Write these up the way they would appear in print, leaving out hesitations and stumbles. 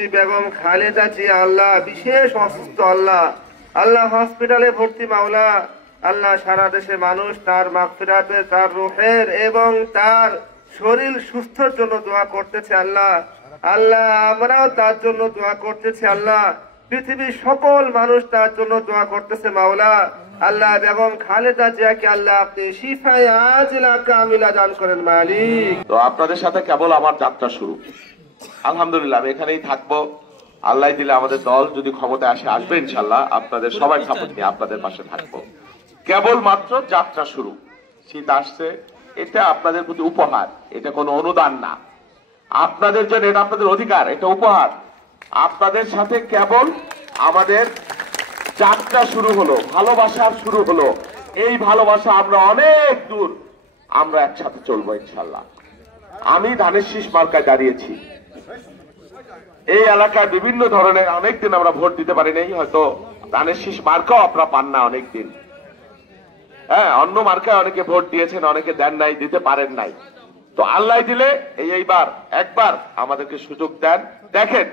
নেত্রী বেগম খালেদা জিয়া আল্লাহ বিশেষ অসুস্থ আল্লাহ, আল্লাহ হসপিটালে ভর্তি মাওলা, আল্লাহ সারা দেশে মানুষ তার মাগফিরাতে, তার রূহের এবং তার শরীর সুস্থর জন্য দোয়া করতেছে আল্লাহ। আল্লাহ আমরাও তার জন্য দোয়া করতেছি আল্লাহ, পৃথিবীর সকল মানুষ তার জন্য দোয়া করতেছে মাওলা। আল্লাহ বেগম খালেদা জিয়াকে আল্লাহ আপনি শিফায়ে আজিলা কামিলা দান করেন মালিক। তো আপনাদের সাথে কেবল আমার যাত্রা শুরু। আলহামদুলিল্লাহ আমি এখানেই থাকবো। আল্লাহ দিলে আমাদের দল যদি ক্ষমতায় আসবে ইনশাল্লাহ আপনাদের সবাই সাপোর্ট নিয়ে আপনাদের পাশে থাকবো। কেবল মাত্র যাত্রা শুরু। শীত আসছে, এটা আপনাদের প্রতি উপহার, এটা কোনো অনুদান না। আপনাদের জন্য এটা আপনাদের অধিকার, এটা উপহার। আপনাদের সাথে কেবল আমাদের যাত্রা শুরু হলো, ভালোবাসার শুরু হলো। এই ভালোবাসা আমরা অনেক দূর আমরা একসাথে চলবো ইনশাল্লাহ। আমি ধানের শীষ মার্কায় দাঁড়িয়েছি। এই এলাকায় বিভিন্ন ধরনের অনেকদিন আমরা ভোট দিতে পারি নাই, হয়তো ধানের শীষ মার্কাও আপনারা পান না অনেকদিন। হ্যাঁ, অন্য মার্কায় অনেকে ভোট দিয়েছেন, অনেকে দেন নাই, দিতে পারেন নাই। তো আল্লাহ দিলে এইবার একবার আমাদেরকে সুযোগ দেন। দেখেন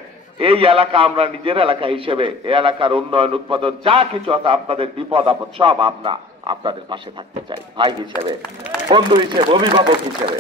এই এলাকা আমরা নিজের এলাকা হিসেবে এই এলাকার উন্নয়ন, উৎপাদন যা কিছু আছে, আপনাদের বিপদ আপদ সব আমরা আপনাদের পাশে থাকতে চাই, ভাই হিসেবে, বন্ধু হিসেবে, অভিভাবক হিসেবে।